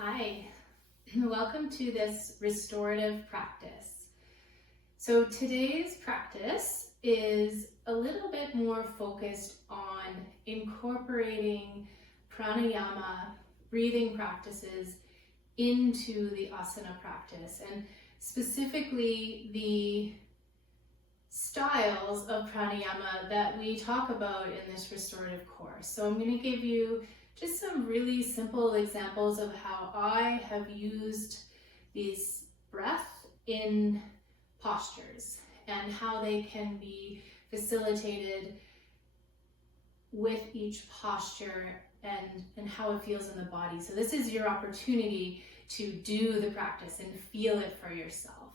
Hi, welcome to this restorative practice. So today's practice is a little bit more focused on incorporating pranayama, breathing practices into the asana practice, and specifically the styles of pranayama that we talk about in this restorative course. So I'm going to give you just some really simple examples of how I have used these breath in postures and how they can be facilitated with each posture and how it feels in the body. So this is your opportunity to do the practice and feel it for yourself.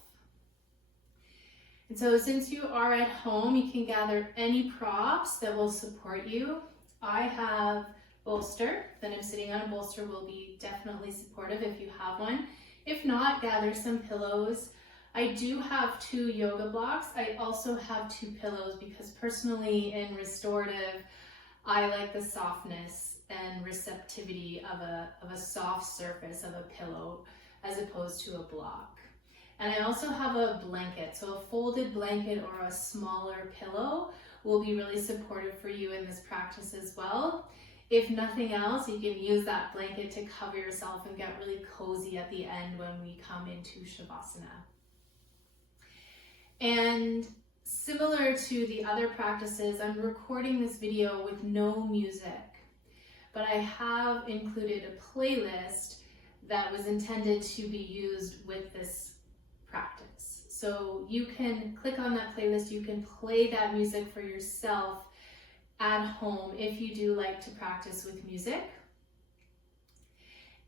And so since you are at home, you can gather any props that will support you. I have Bolster that I'm sitting on. Bolster will be definitely supportive if you have one. If not, gather some pillows. I do have 2 yoga blocks. I also have 2 pillows because personally in restorative, I like the softness and receptivity of a soft surface of a pillow as opposed to a block. And I also have a blanket, so a folded blanket or a smaller pillow will be really supportive for you in this practice as well. If nothing else, you can use that blanket to cover yourself and get really cozy at the end when we come into Shavasana. And similar to the other practices, I'm recording this video with no music, but I have included a playlist that was intended to be used with this practice. So you can click on that playlist, you can play that music for yourself at home if you do like to practice with music.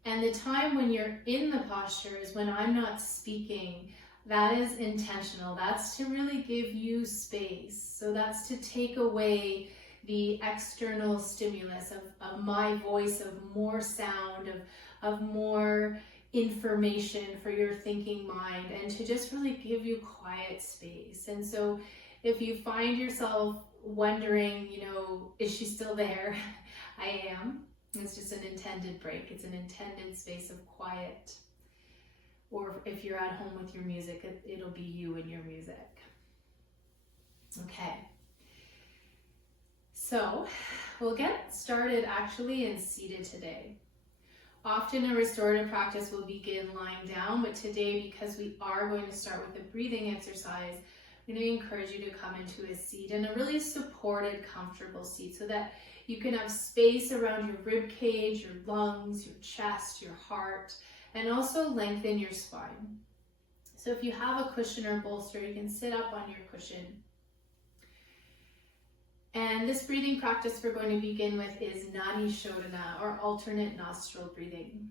And the time when you're in the posture is when I'm not speaking. That is intentional. That's to really give you space. So that's to take away the external stimulus of my voice, of more sound, of more information for your thinking mind, and to just really give you quiet space. And so if you find yourself wondering, is she still there? I am. It's just an intended break. It's an intended space of quiet. Or if you're at home with your music, it'll be you and your music. Okay. So we'll get started actually in seated today. Often a restorative practice will begin lying down, but today, because we are going to start with a breathing exercise, I'm going to encourage you to come into a seat, and a really supported, comfortable seat, so that you can have space around your rib cage, your lungs, your chest, your heart, and also lengthen your spine. So if you have a cushion or bolster, you can sit up on your cushion. And this breathing practice we're going to begin with is Nadi Shodhana, or alternate nostril breathing.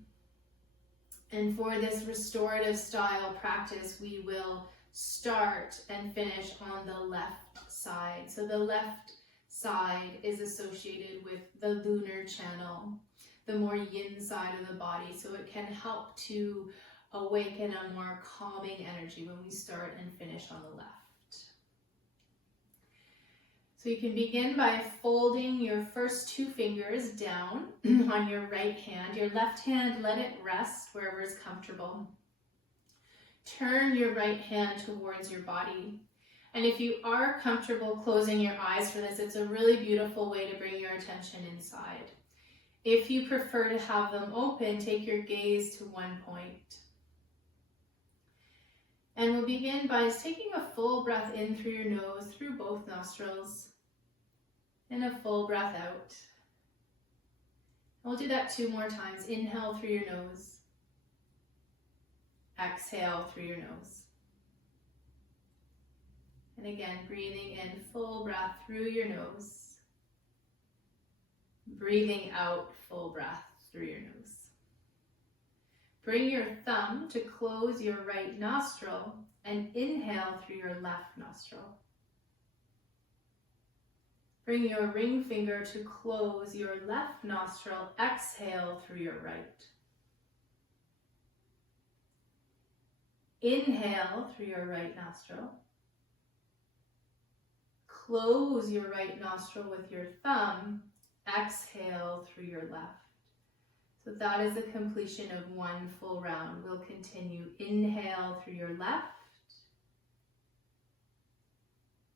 And for this restorative style practice, we will start and finish on the left side. So the left side is associated with the lunar channel, the more yin side of the body. So it can help to awaken a more calming energy when we start and finish on the left. So you can begin by folding your first 2 fingers down on your right hand. Your left hand, let it rest wherever is comfortable. Turn your right hand towards your body. And if you are comfortable closing your eyes for this, it's a really beautiful way to bring your attention inside. If you prefer to have them open, take your gaze to one point. And we'll begin by taking a full breath in through your nose, through both nostrils, and a full breath out. We'll do that 2 more times. Inhale through your nose. Exhale through your nose. And again, breathing in full breath through your nose. Breathing out full breath through your nose. Bring your thumb to close your right nostril and inhale through your left nostril. Bring your ring finger to close your left nostril. Exhale through your right. Inhale through your right nostril. Close your right nostril with your thumb. Exhale through your left. So that is the completion of one full round. We'll continue. Inhale through your left.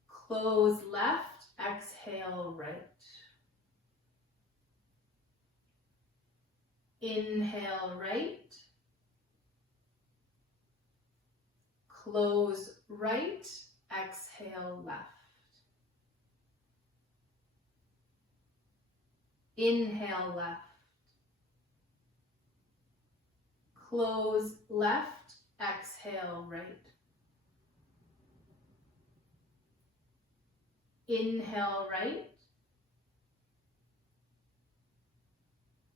Close left, exhale right. Inhale right. Close right, exhale left. Inhale left. Close left, exhale right. Inhale right.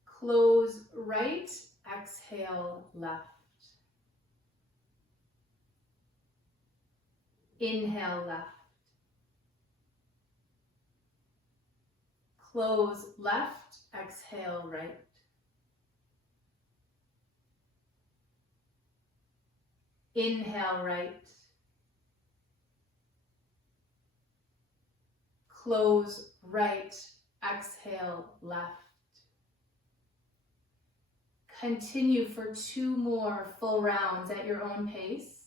Close right, exhale left. Inhale left. Close left, exhale right. Inhale right. Close right, exhale left. Continue for 2 more full rounds at your own pace.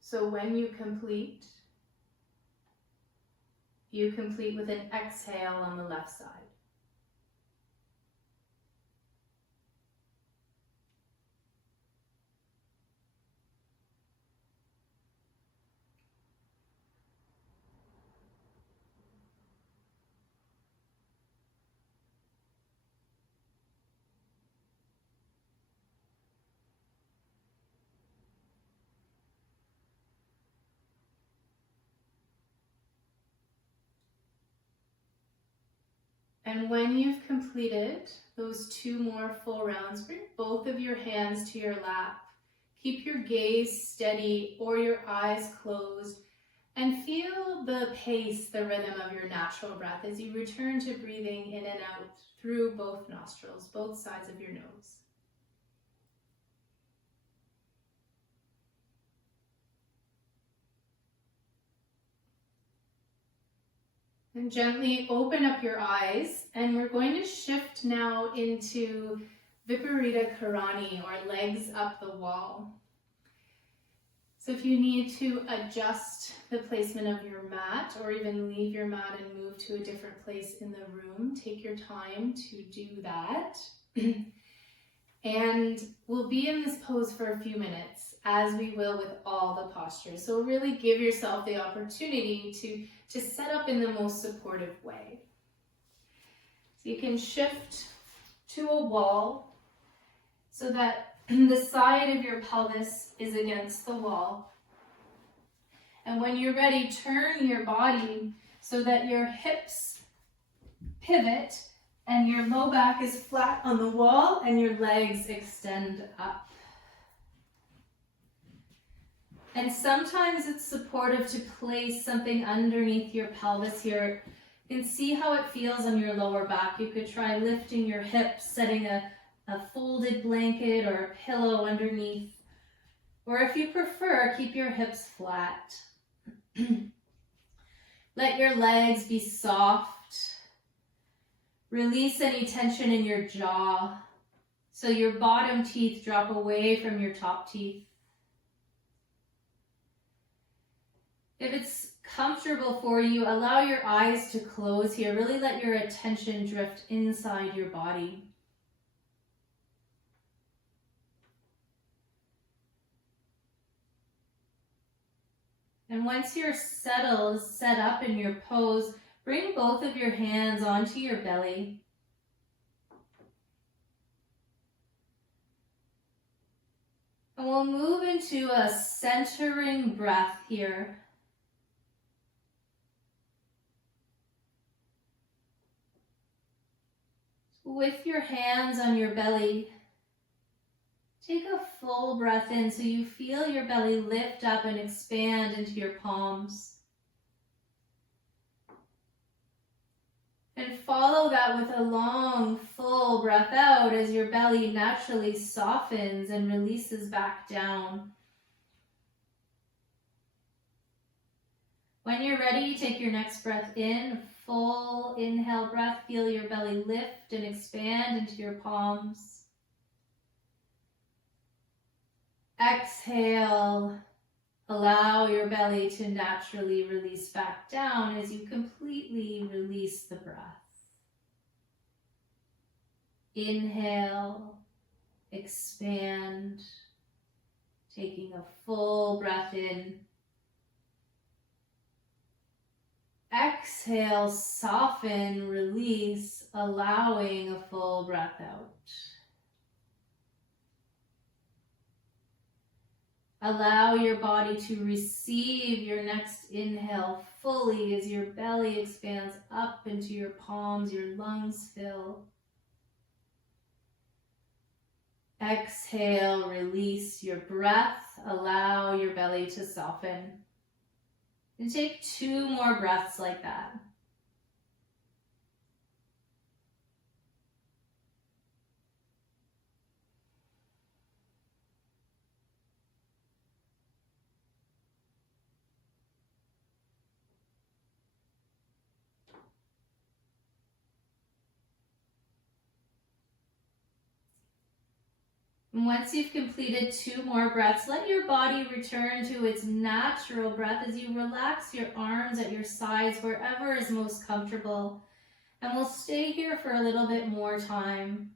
So when you complete with an exhale on the left side. And when you've completed those 2 more full rounds, bring both of your hands to your lap. Keep your gaze steady or your eyes closed and feel the pace, the rhythm of your natural breath as you return to breathing in and out through both nostrils, both sides of your nose. And gently open up your eyes, and we're going to shift now into Viparita Karani, or legs up the wall. So if you need to adjust the placement of your mat or even leave your mat and move to a different place in the room, take your time to do that. And we'll be in this pose for a few minutes, as we will with all the postures. So really give yourself the opportunity to set up in the most supportive way. So you can shift to a wall so that the side of your pelvis is against the wall. And when you're ready, turn your body so that your hips pivot and your low back is flat on the wall and your legs extend up. And sometimes it's supportive to place something underneath your pelvis here. You can see how it feels on your lower back. You could try lifting your hips, setting a folded blanket or a pillow underneath. Or if you prefer, keep your hips flat. Let your legs be soft. Release any tension in your jaw so your bottom teeth drop away from your top teeth. If it's comfortable for you, allow your eyes to close here. Really let your attention drift inside your body. And once you're settled, set up in your pose, bring both of your hands onto your belly. And we'll move into a centering breath here. With your hands on your belly, take a full breath in so you feel your belly lift up and expand into your palms. And follow that with a long, full breath out as your belly naturally softens and releases back down. When you're ready, take your next breath in, full inhale breath. Feel your belly lift and expand into your palms. Exhale. Allow your belly to naturally release back down as you completely release the breath. Inhale, expand, taking a full breath in. Exhale, soften, release, allowing a full breath out. Allow your body to receive your next inhale fully as your belly expands up into your palms, your lungs fill. Exhale, release your breath. Allow your belly to soften. And take 2 more breaths like that. And once you've completed 2 more breaths, let your body return to its natural breath as you relax your arms at your sides, wherever is most comfortable. And we'll stay here for a little bit more time.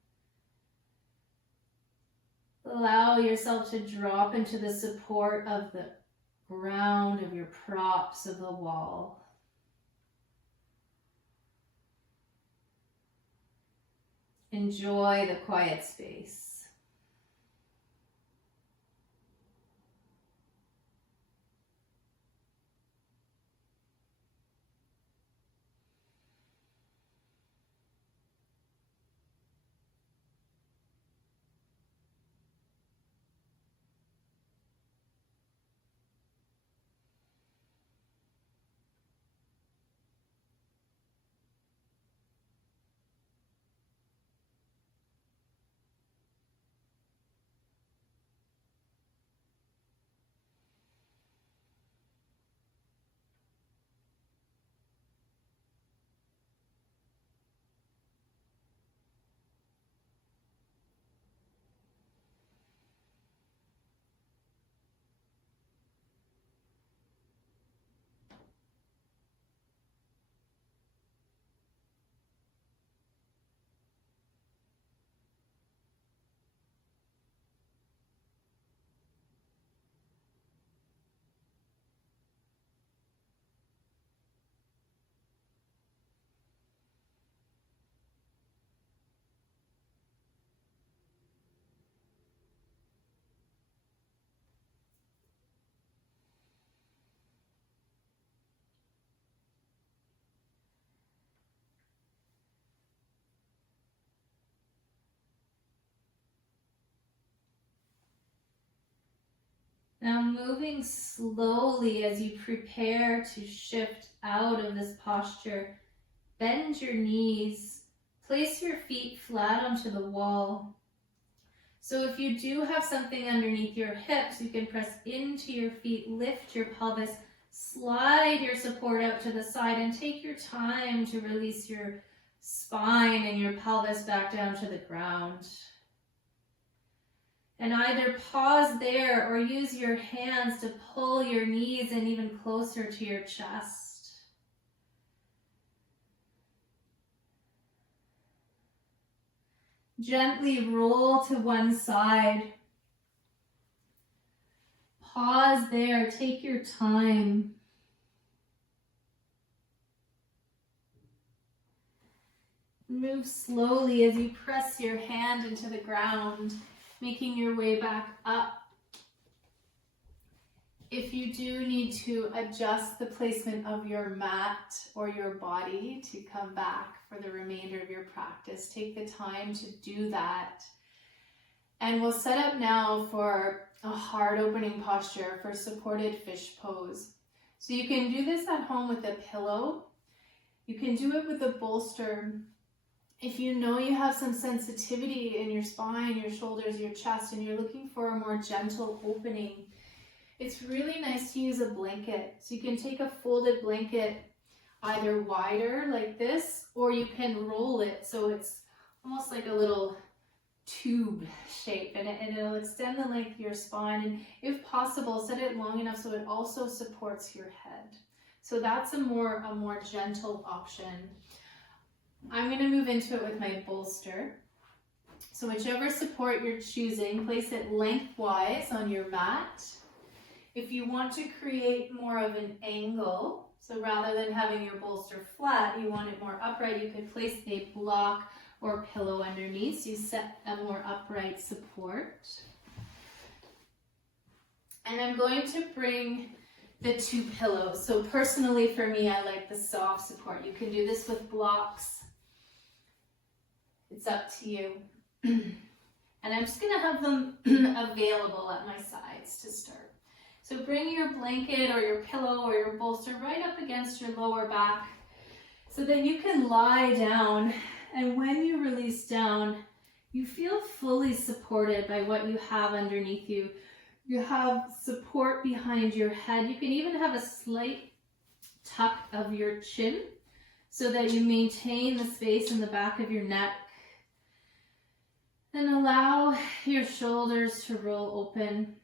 Allow yourself to drop into the support of the ground, of your props, of the wall. Enjoy the quiet space. Now moving slowly as you prepare to shift out of this posture, bend your knees, place your feet flat onto the wall. So if you do have something underneath your hips, you can press into your feet, lift your pelvis, slide your support out to the side, and take your time to release your spine and your pelvis back down to the ground. And either pause there or use your hands to pull your knees in even closer to your chest. Gently roll to one side. Pause there, take your time. Move slowly as you press your hand into the ground, making your way back up. If you do need to adjust the placement of your mat or your body to come back for the remainder of your practice, take the time to do that. And we'll set up now for a hard opening posture for supported fish pose. So you can do this at home with a pillow. You can do it with a bolster. If you know you have some sensitivity in your spine, your shoulders, your chest, and you're looking for a more gentle opening, it's really nice to use a blanket. So you can take a folded blanket either wider like this, or you can roll it so it's almost like a little tube shape, and it'll extend the length of your spine, and if possible set it long enough so it also supports your head. So that's a more gentle option. I'm going to move into it with my bolster. So whichever support you're choosing, place it lengthwise on your mat. If you want to create more of an angle, so rather than having your bolster flat, you want it more upright, you could place a block or pillow underneath, so you set a more upright support. And I'm going to bring the two pillows. So personally for me, I like the soft support. You can do this with blocks. It's up to you. And I'm just gonna have them available at my sides to start. So bring your blanket or your pillow or your bolster right up against your lower back so that you can lie down, and when you release down, you feel fully supported by what you have underneath you. You have support behind your head. You can even have a slight tuck of your chin so that you maintain the space in the back of your neck. And allow your shoulders to roll open.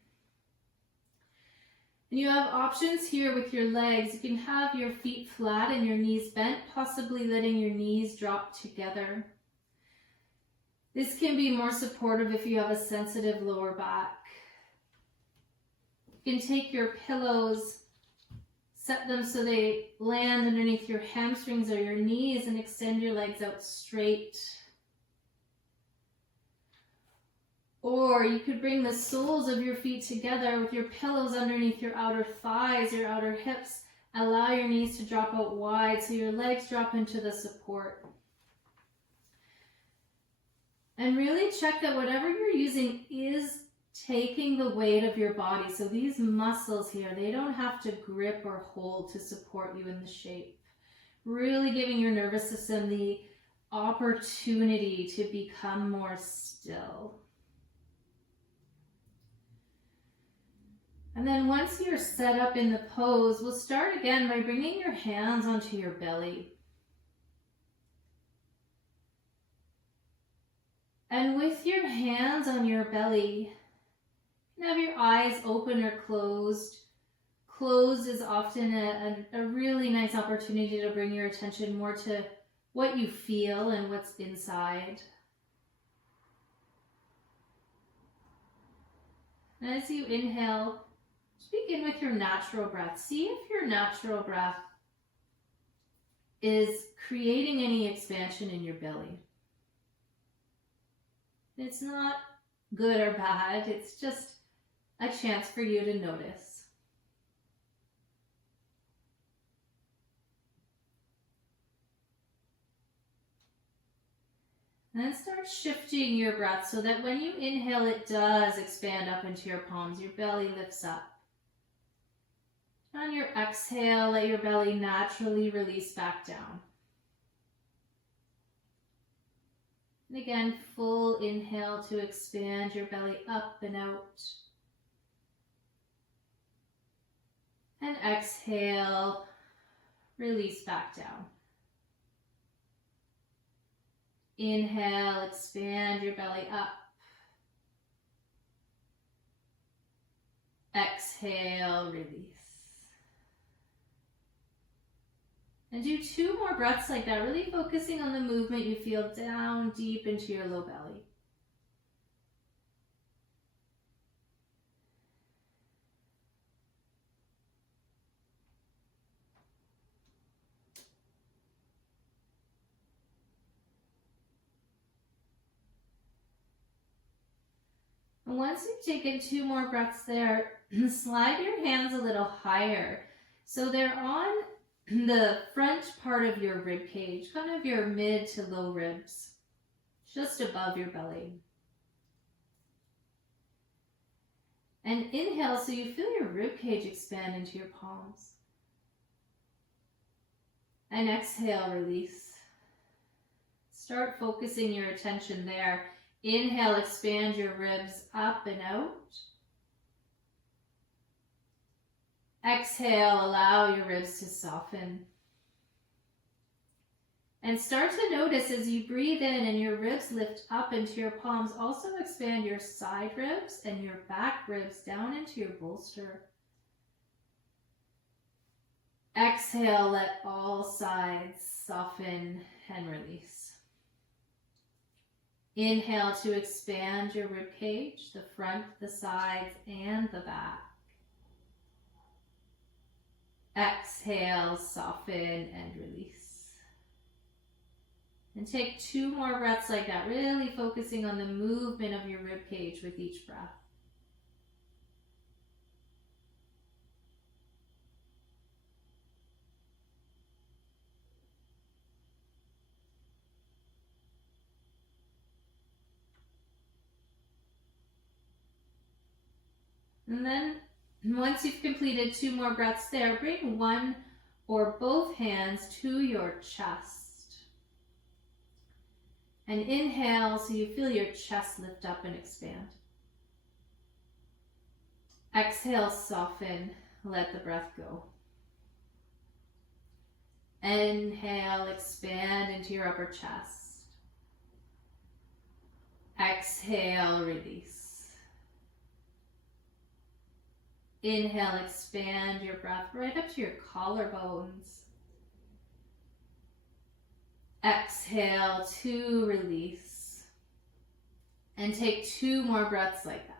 And you have options here with your legs. You can have your feet flat and your knees bent, possibly letting your knees drop together. This can be more supportive if you have a sensitive lower back. You can take your pillows, set them so they land underneath your hamstrings or your knees, and extend your legs out straight. Or you could bring the soles of your feet together with your pillows underneath your outer thighs, your outer hips. Allow your knees to drop out wide so your legs drop into the support. And really check that whatever you're using is taking the weight of your body. So these muscles here, they don't have to grip or hold to support you in the shape. Really giving your nervous system the opportunity to become more still. And then once you're set up in the pose, we'll start again by bringing your hands onto your belly. And with your hands on your belly, you can have your eyes open or closed. Closed is often a really nice opportunity to bring your attention more to what you feel and what's inside. And as you inhale, just begin with your natural breath. See if your natural breath is creating any expansion in your belly. It's not good or bad, it's just a chance for you to notice. And then start shifting your breath so that when you inhale, it does expand up into your palms. Your belly lifts up. On your exhale, let your belly naturally release back down. And again, full inhale to expand your belly up and out. And exhale, release back down. Inhale, expand your belly up. Exhale, release. And do 2 more breaths like that, really focusing on the movement you feel down deep into your low belly. And once you've taken 2 more breaths there, slide your hands a little higher. So they're on the front part of your rib cage, kind of your mid to low ribs, just above your belly. And inhale so you feel your rib cage expand into your palms. And exhale, release. Start focusing your attention there. Inhale, expand your ribs up and out. Exhale, allow your ribs to soften. And start to notice as you breathe in and your ribs lift up into your palms, also expand your side ribs and your back ribs down into your bolster. Exhale, let all sides soften and release. Inhale to expand your rib cage, the front, the sides, and the back. Exhale, soften and release. And take 2 more breaths like that, really focusing on the movement of your rib cage with each breath. And then once you've completed 2 more breaths there, bring one or both hands to your chest. And inhale so you feel your chest lift up and expand. Exhale, soften, let the breath go. Inhale, expand into your upper chest. Exhale, release. Inhale, expand your breath right up to your collarbones. Exhale to release. And take 2 more breaths like that.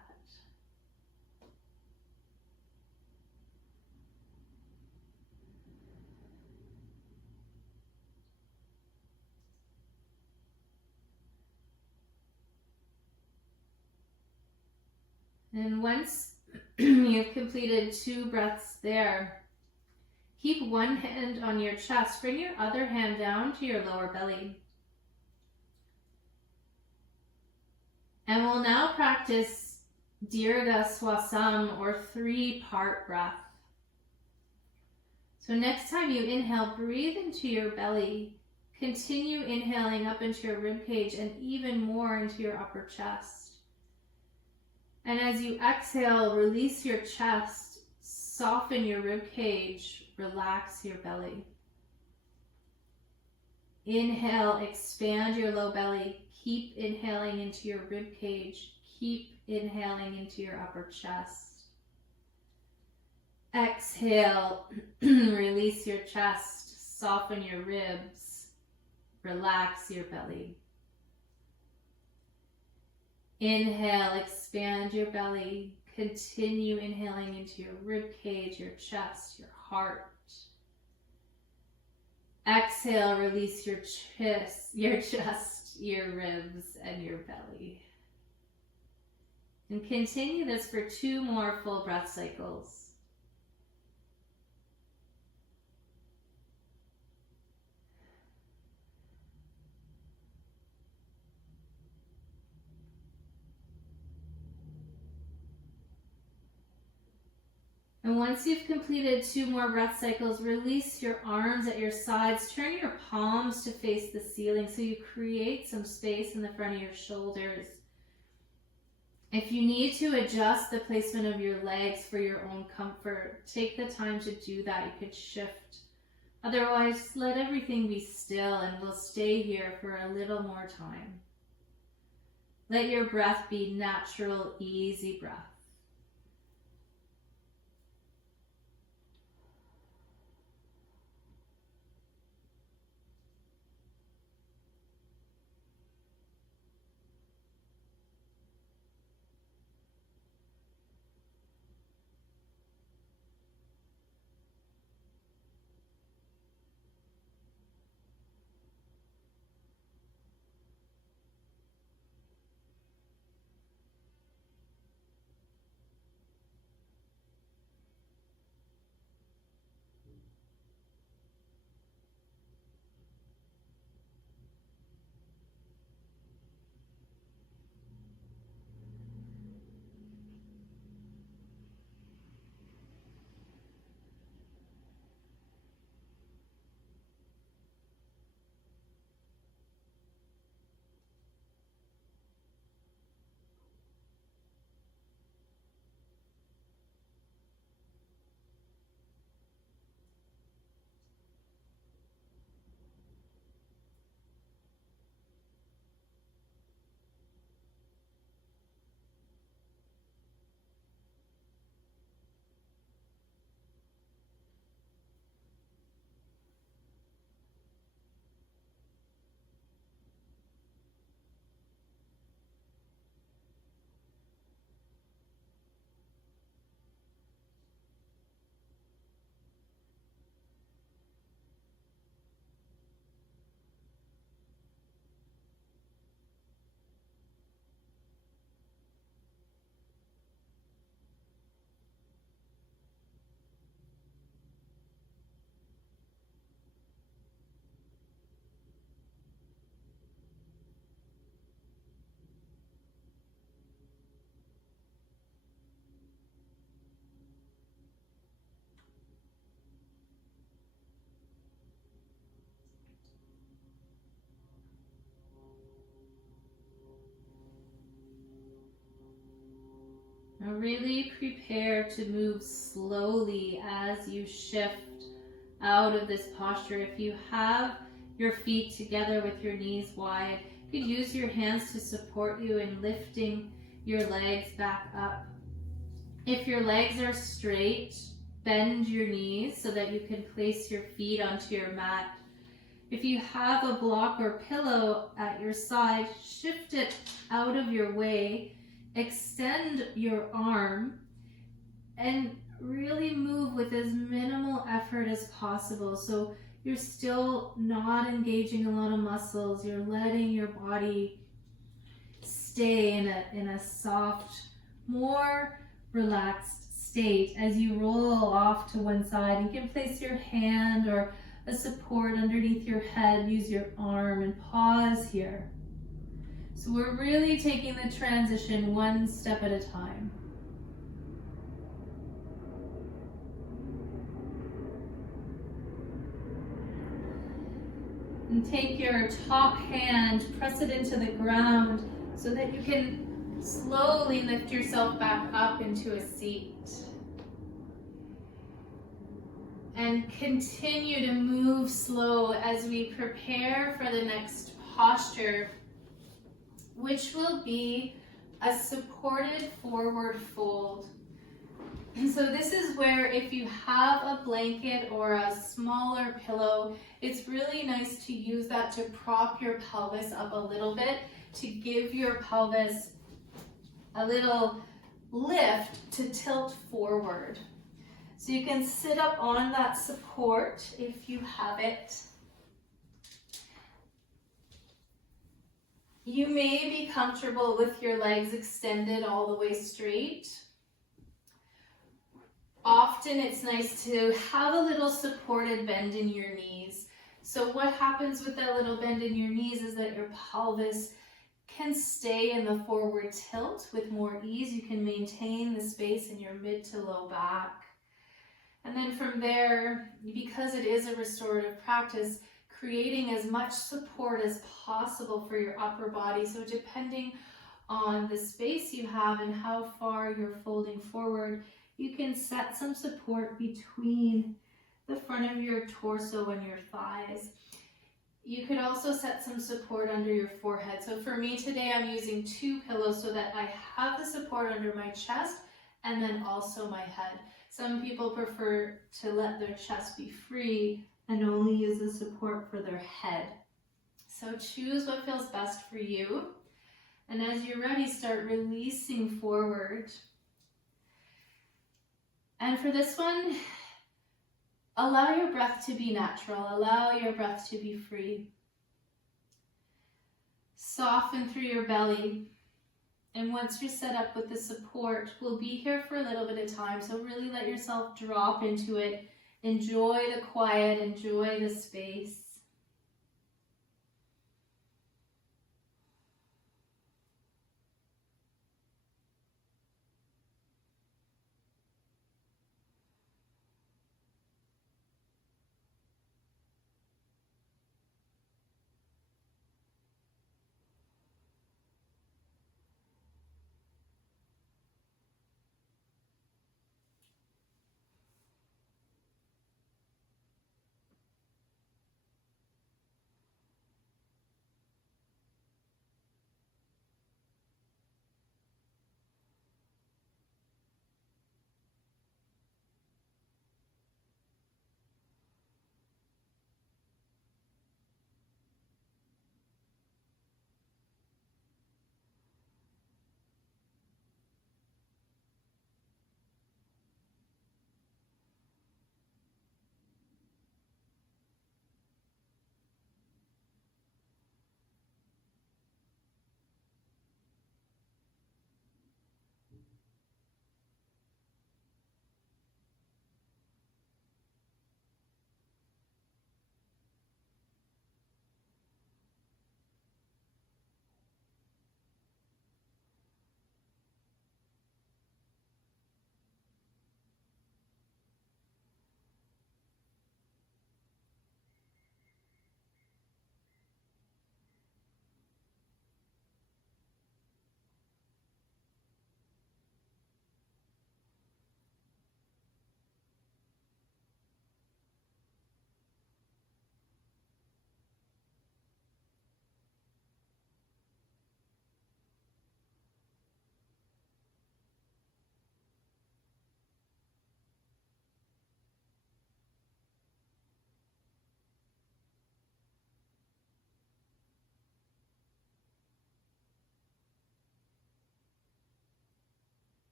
And once you've completed 2 breaths there, keep one hand on your chest. Bring your other hand down to your lower belly. And we'll now practice Dirga Swasam, or 3-part breath. So next time you inhale, breathe into your belly. Continue inhaling up into your rib cage and even more into your upper chest. And as you exhale, release your chest, soften your rib cage, relax your belly. Inhale, expand your low belly. Keep inhaling into your rib cage. Keep inhaling into your upper chest. Exhale, release your chest, soften your ribs, relax your belly. Inhale, expand your belly. Continue inhaling into your rib cage, your chest, your heart. Exhale, release your chest, your ribs, and your belly. And continue this for 2 more full breath cycles. And once you've completed 2 more breath cycles, release your arms at your sides. Turn your palms to face the ceiling so you create some space in the front of your shoulders. If you need to adjust the placement of your legs for your own comfort, take the time to do that. You could shift. Otherwise, let everything be still and we'll stay here for a little more time. Let your breath be natural, easy breath. Now really prepare to move slowly as you shift out of this posture. If you have your feet together with your knees wide, you could use your hands to support you in lifting your legs back up. If your legs are straight, bend your knees so that you can place your feet onto your mat. If you have a block or pillow at your side, shift it out of your way, extend your arm, and really move with as minimal effort as possible. So you're still not engaging a lot of muscles. You're letting your body stay in a soft, more relaxed state. As you roll off to one side, you can place your hand or a support underneath your head, use your arm, and pause here. So we're really taking the transition one step at a time. And take your top hand, press it into the ground so that you can slowly lift yourself back up into a seat. And continue to move slow as we prepare for the next posture, which will be a supported forward fold. And so this is where, if you have a blanket or a smaller pillow, it's really nice to use that to prop your pelvis up a little bit, to give your pelvis a little lift to tilt forward. So you can sit up on that support if you have it. You may be comfortable with your legs extended all the way straight. Often it's nice to have a little supported bend in your knees. So what happens with that little bend in your knees is that your pelvis can stay in the forward tilt with more ease. You can maintain the space in your mid to low back. And then from there, because it is a restorative practice, creating as much support as possible for your upper body. So depending on the space you have and how far you're folding forward, you can set some support between the front of your torso and your thighs. You could also set some support under your forehead. So for me today, I'm using 2 pillows so that I have the support under my chest and then also my head. Some people prefer to let their chest be free and only use the support for their head. So choose what feels best for you. And as you're ready, start releasing forward. And for this one, allow your breath to be natural. Allow your breath to be free. Soften through your belly. And once you're set up with the support, we'll be here for a little bit of time. So really let yourself drop into it. Enjoy the quiet, enjoy the space.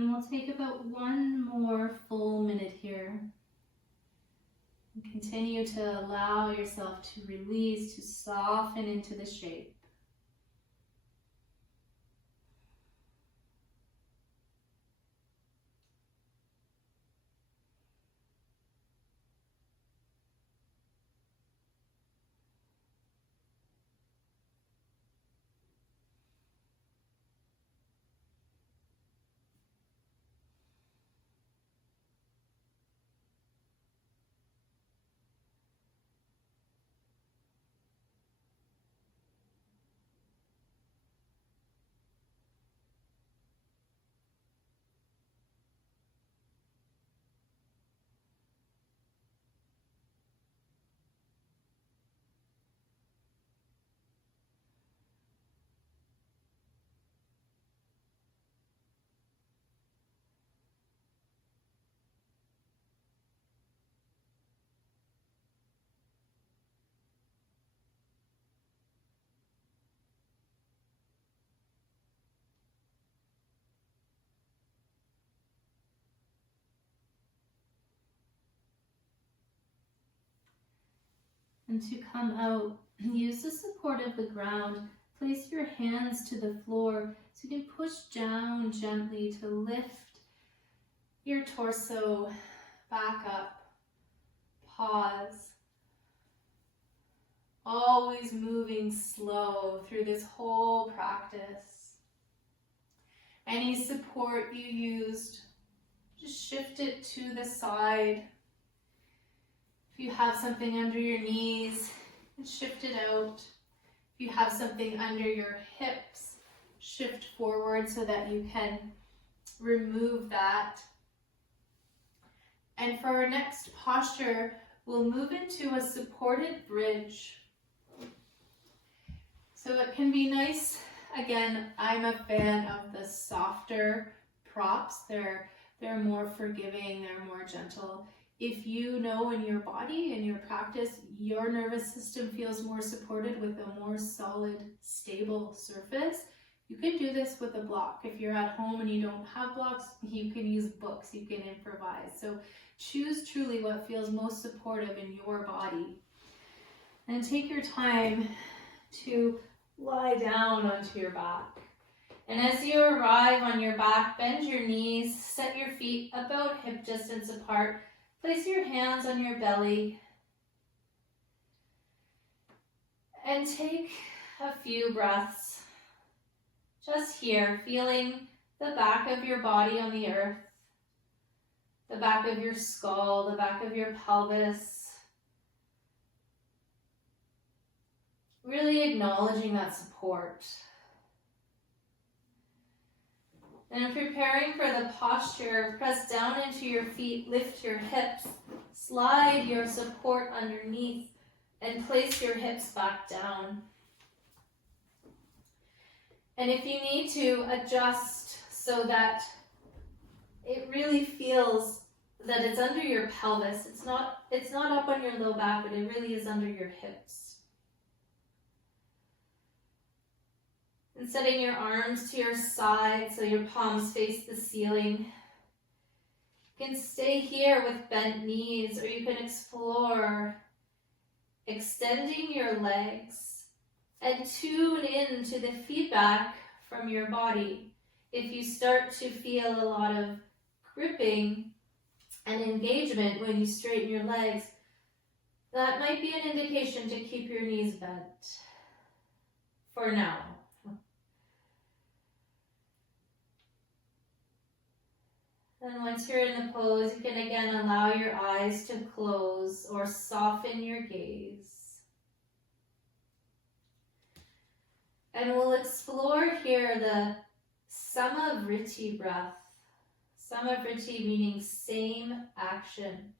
And we'll take about one more full minute here. And continue to allow yourself to release, to soften into the shape. And to come out, use the support of the ground. Place your hands to the floor so you can push down gently to lift your torso back up. Pause. Always moving slow through this whole practice. Any support you used, just shift it to the side. If you have something under your knees, shift it out. If you have something under your hips, shift forward so that you can remove that. And for our next posture, we'll move into a supported bridge. So it can be nice. Again, I'm a fan of the softer props. They're more forgiving, they're more gentle. If you know in your body, in your practice, your nervous system feels more supported with a more solid, stable surface, you can do this with a block. If you're at home and you don't have blocks, you can use books, you can improvise. So choose truly what feels most supportive in your body. And take your time to lie down onto your back. And as you arrive on your back, bend your knees, set your feet about hip distance apart. Place your hands on your belly and take a few breaths just here, feeling the back of your body on the earth, the back of your skull, the back of your pelvis. Really acknowledging that support. And preparing for the posture, press down into your feet, lift your hips, slide your support underneath, and place your hips back down. And if you need to, adjust so that it really feels that it's under your pelvis. It's not up on your low back, but it really is under your hips. And setting your arms to your side so your palms face the ceiling. You can stay here with bent knees, or you can explore extending your legs and tune in to the feedback from your body. If you start to feel a lot of gripping and engagement when you straighten your legs, that might be an indication to keep your knees bent for now. And once you're in the pose, you can again allow your eyes to close or soften your gaze. And we'll explore here the Samavriti breath. Samavriti meaning same action.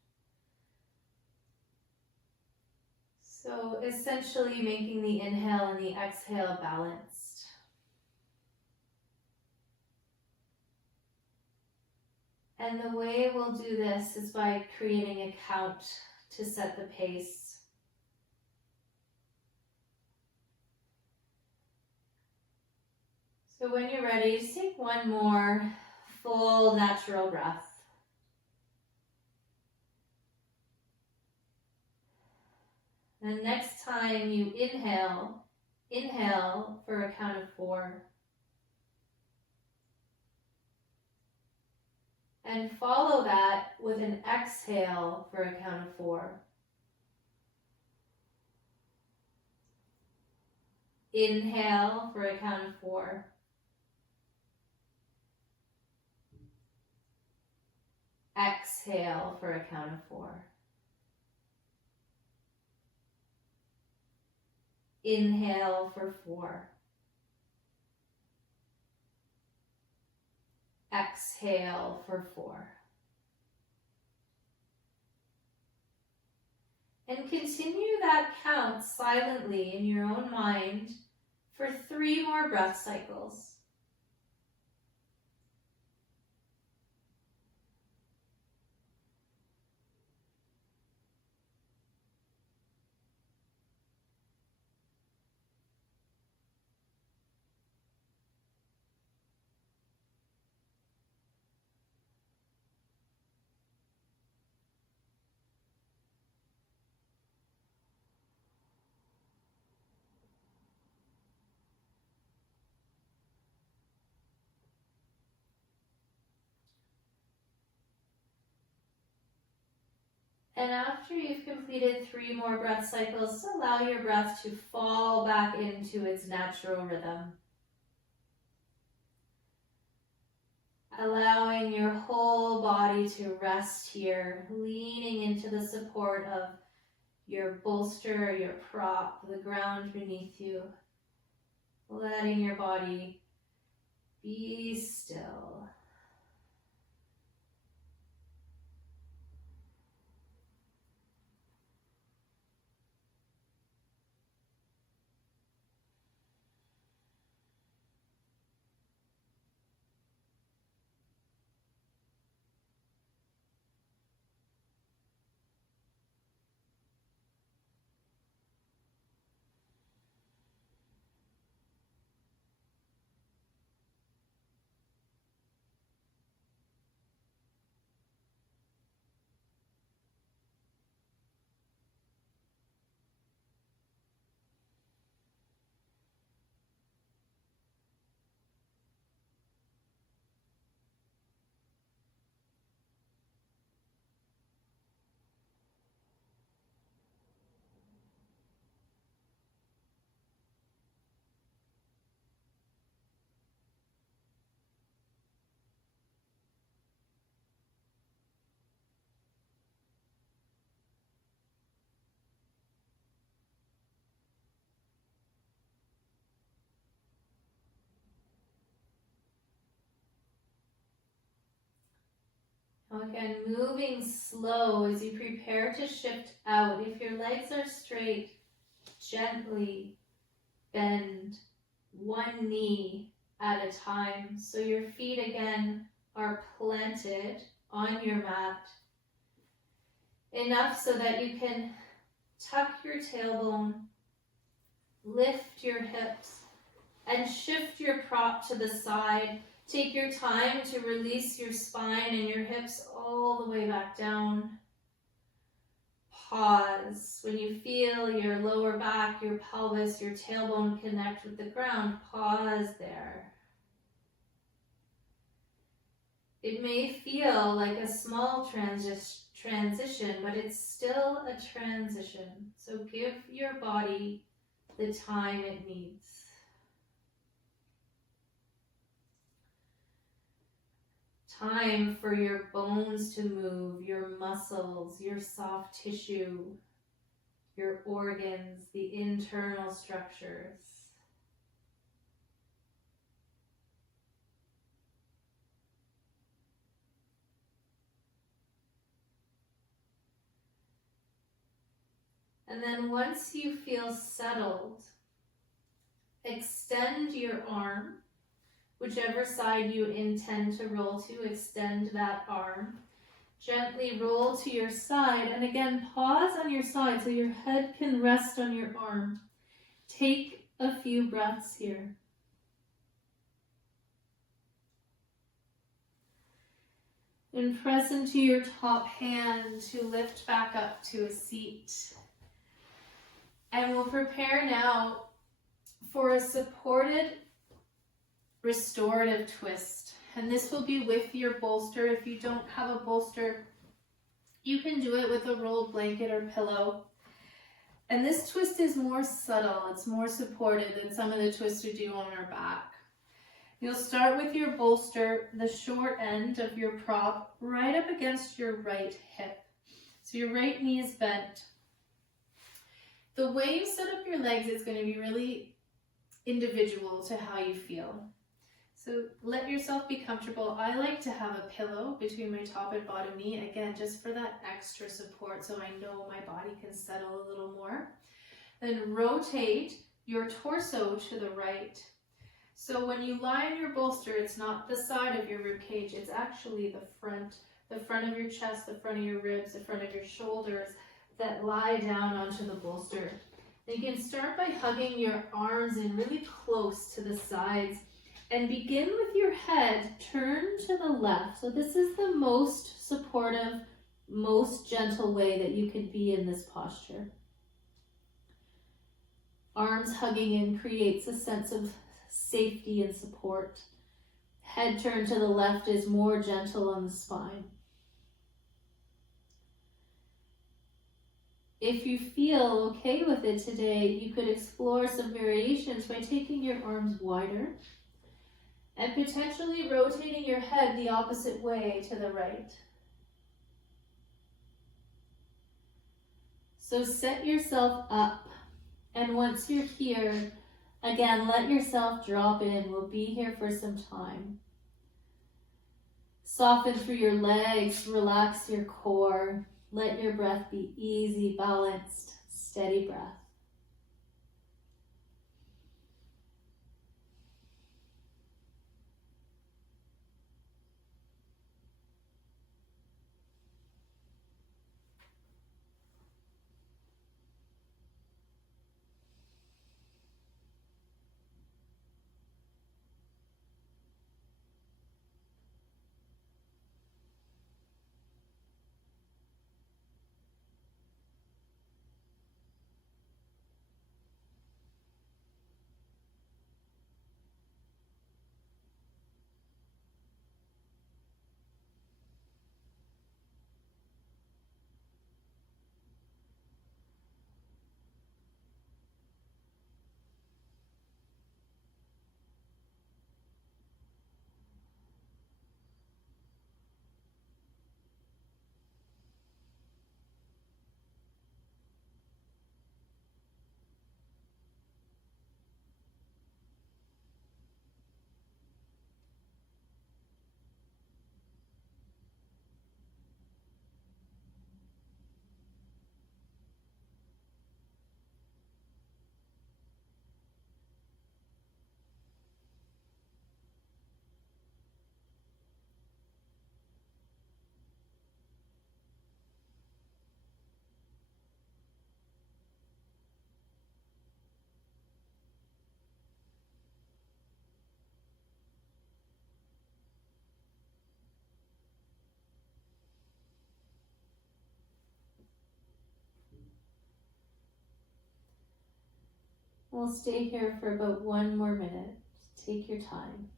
So essentially making the inhale and the exhale balanced. And the way we'll do this is by creating a count to set the pace. So when you're ready, just take one more full natural breath. And next time you inhale, inhale for a count of 4. And follow that with an exhale for a count of 4. Inhale for a count of 4. Exhale for a count of 4. Inhale for 4. Exhale for 4. And continue that count silently in your own mind for 3 more breath cycles. And after you've completed 3 more breath cycles, allow your breath to fall back into its natural rhythm. Allowing your whole body to rest here, leaning into the support of your bolster, your prop, the ground beneath you. Letting your body be still. Again, moving slow as you prepare to shift out. If your legs are straight, gently bend one knee at a time. So your feet again are planted on your mat. Enough so that you can tuck your tailbone, lift your hips, and shift your prop to the side. Take your time to release your spine and your hips all the way back down. Pause. When you feel your lower back, your pelvis, your tailbone connect with the ground, pause there. It may feel like a small transition, but it's still a transition. So give your body the time it needs. Time for your bones to move, your muscles, your soft tissue, your organs, the internal structures. And then once you feel settled, extend your arm. Whichever side you intend to roll to, extend that arm. Gently roll to your side, and again, pause on your side so your head can rest on your arm. Take a few breaths here. And press into your top hand to lift back up to a seat. And we'll prepare now for a supported restorative twist. And this will be with your bolster. If you don't have a bolster, you can do it with a rolled blanket or pillow. And this twist is more subtle, it's more supported than some of the twists we do on our back. You'll start with your bolster, the short end of your prop, right up against your right hip. So your right knee is bent. The way you set up your legs is going to be really individual to how you feel. So let yourself be comfortable. I like to have a pillow between my top and bottom knee, again, just for that extra support so I know my body can settle a little more. Then rotate your torso to the right. So when you lie in your bolster, it's not the side of your rib cage, it's actually the front of your chest, the front of your ribs, the front of your shoulders that lie down onto the bolster. And you can start by hugging your arms in really close to the sides. And begin with your head, turn to the left. So this is the most supportive, most gentle way that you can be in this posture. Arms hugging in creates a sense of safety and support. Head turned to the left is more gentle on the spine. If you feel okay with it today, you could explore some variations by taking your arms wider and potentially rotating your head the opposite way to the right. So set yourself up, and once you're here, again, let yourself drop in. We'll be here for some time. Soften through your legs, relax your core. Let your breath be easy, balanced, steady breath. We'll stay here for about 1 more minute. Just take your time.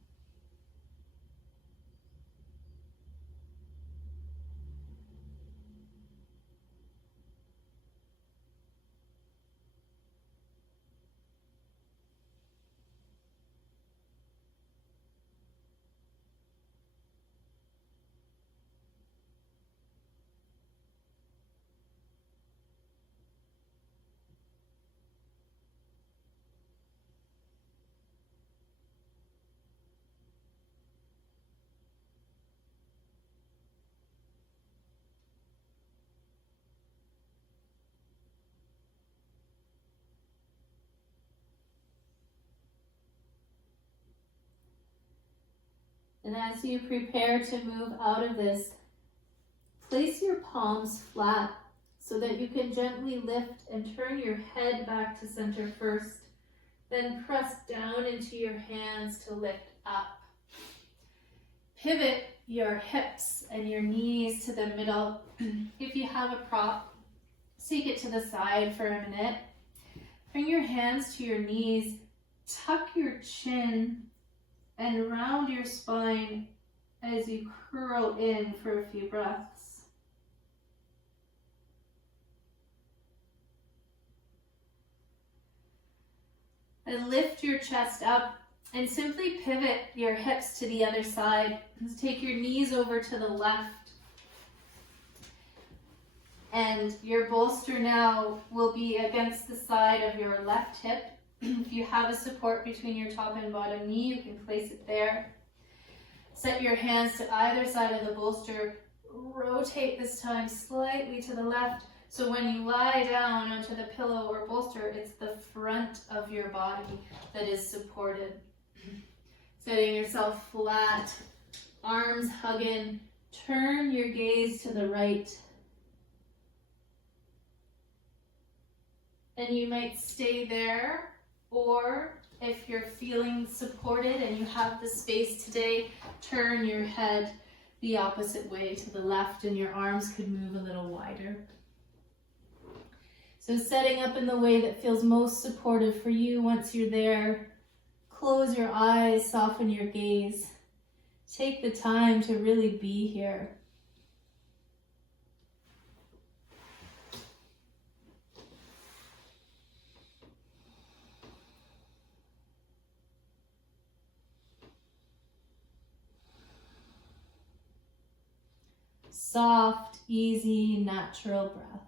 And as you prepare to move out of this, place your palms flat so that you can gently lift and turn your head back to center first. Then press down into your hands to lift up. pivot your hips and your knees to the middle. If you have a prop, take it to the side for a minute. Bring your hands to your knees, tuck your chin, and round your spine as you curl in for a few breaths. And lift your chest up and simply pivot your hips to the other side. Take your knees over to the left. And your bolster now will be against the side of your left hip. If you have a support between your top and bottom knee, you can place it there. Set your hands to either side of the bolster. Rotate this time slightly to the left. So when you lie down onto the pillow or bolster, it's the front of your body that is supported. Setting yourself flat, arms hug in. Turn your gaze to the right. And you might stay there, or if you're feeling supported and you have the space today, turn your head the opposite way to the left and your arms could move a little wider. So setting up in the way that feels most supportive for you. Once you're there, close your eyes, soften your gaze. Take the time to really be here. Soft, easy, natural breath.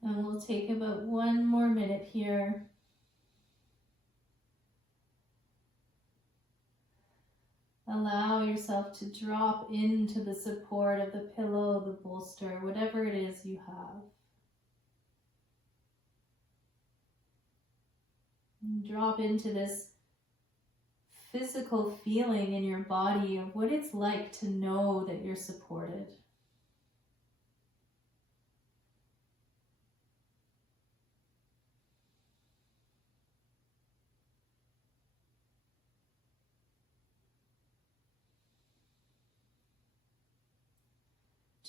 And we'll take about 1 more minute here. Allow yourself to drop into the support of the pillow, the bolster, whatever it is you have. And drop into this physical feeling in your body of what it's like to know that you're supported.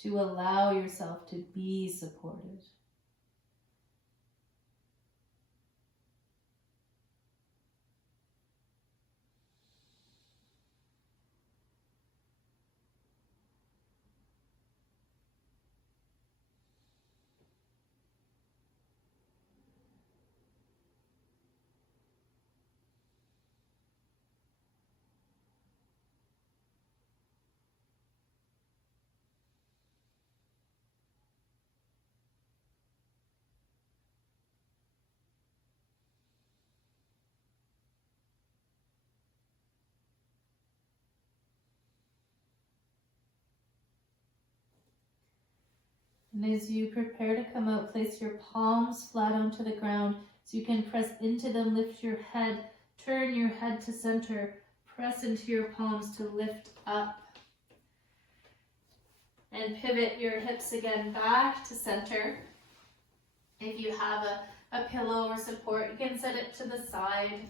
To allow yourself to be supported. And as you prepare to come out, place your palms flat onto the ground so you can press into them, lift your head, turn your head to center, press into your palms to lift up. And pivot your hips again back to center. If you have a pillow or support, you can set it to the side.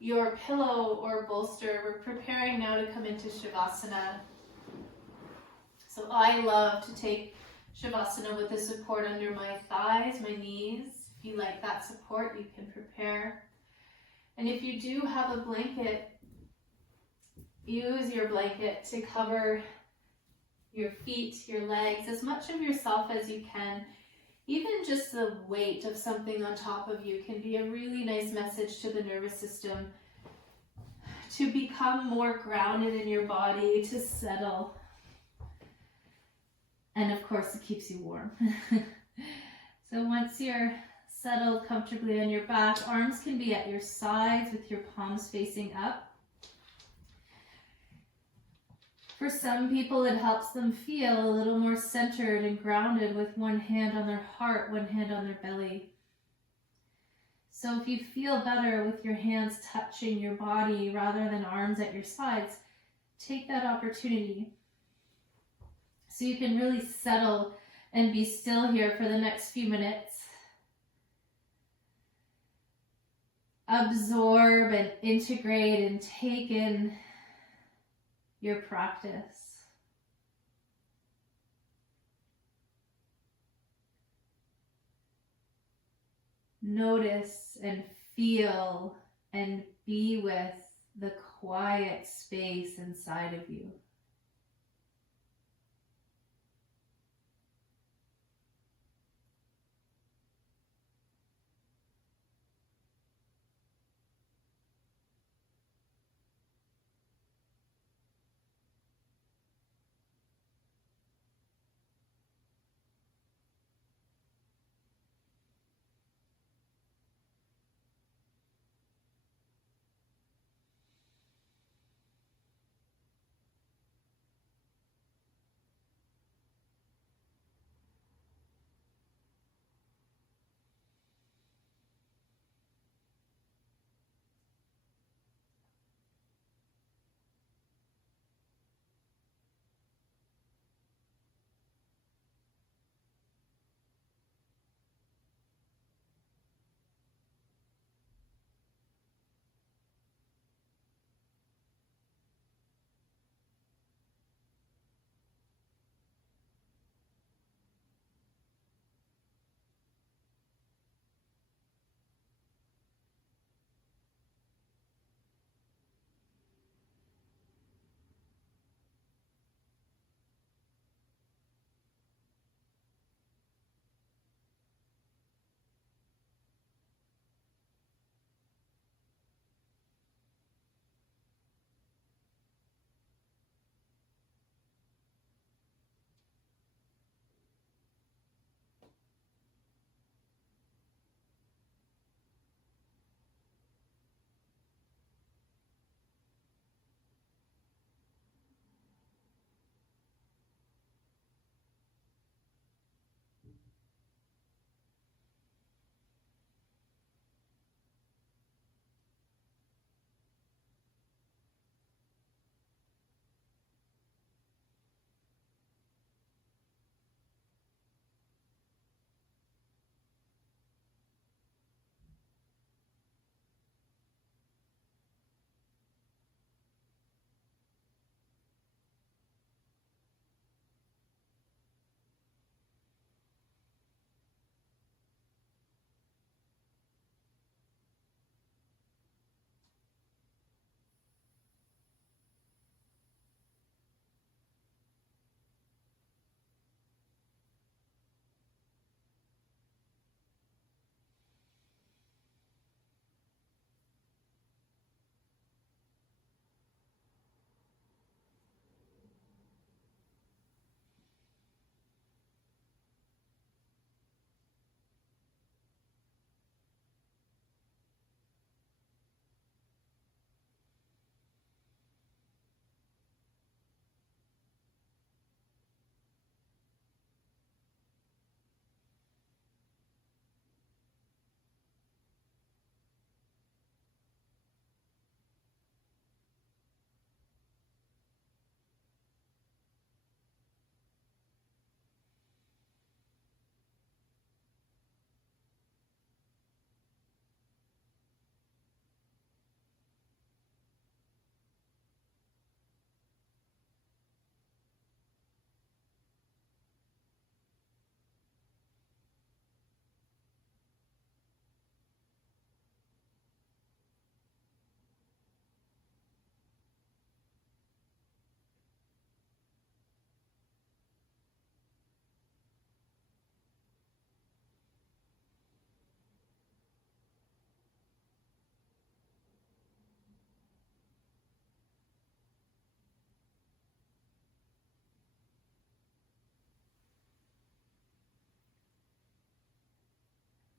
Your pillow or bolster, we're preparing now to come into Shavasana. So I love to take Shavasana with the support under my thighs, my knees. If you like that support, you can prepare. And if you do have a blanket, use your blanket to cover your feet, your legs, as much of yourself as you can. Even just the weight of something on top of you can be a really nice message to the nervous system to become more grounded in your body, to settle. And of course, it keeps you warm. So once you're settled comfortably on your back, arms can be at your sides with your palms facing up. For some people, it helps them feel a little more centered and grounded with one hand on their heart, one hand on their belly. So if you feel better with your hands touching your body rather than arms at your sides, take that opportunity so you can really settle and be still here for the next few minutes. Absorb and integrate and take in your practice. Notice and feel and be with the quiet space inside of you.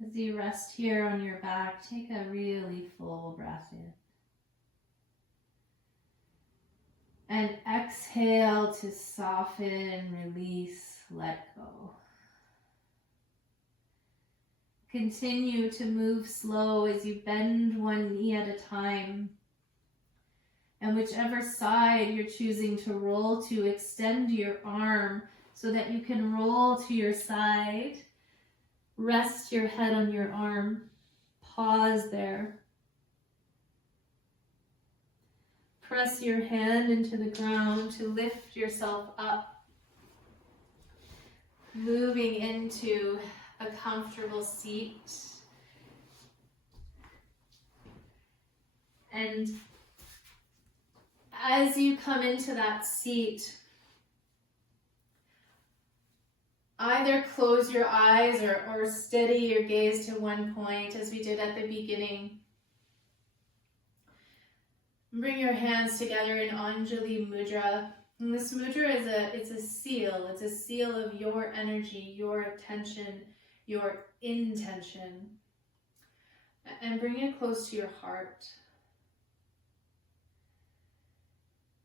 As you rest here on your back, take a really full breath in. And exhale to soften, release, let go. Continue to move slow as you bend one knee at a time. And whichever side you're choosing to roll to, extend your arm so that you can roll to your side. Rest your head on your arm. Pause there. Press your hand into the ground to lift yourself up. Moving into a comfortable seat. And as you come into that seat, either close your eyes or steady your gaze to one point as we did at the beginning. Bring your hands together in Anjali Mudra. And this mudra it's a seal. It's a seal of your energy, your attention, your intention. And bring it close to your heart.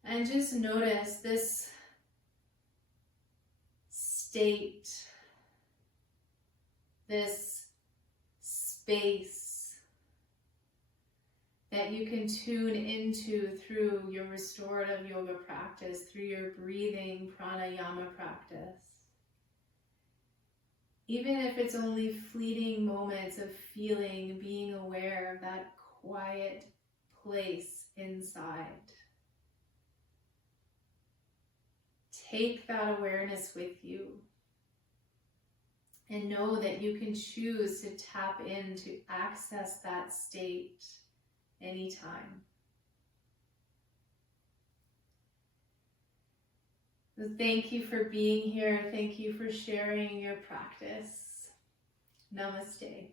And just notice this state, this space that you can tune into through your restorative yoga practice, through your breathing pranayama practice. Even if it's only fleeting moments of feeling, being aware of that quiet place inside. Take that awareness with you and know that you can choose to tap in to access that state anytime. So thank you for being here. Thank you for sharing your practice. Namaste.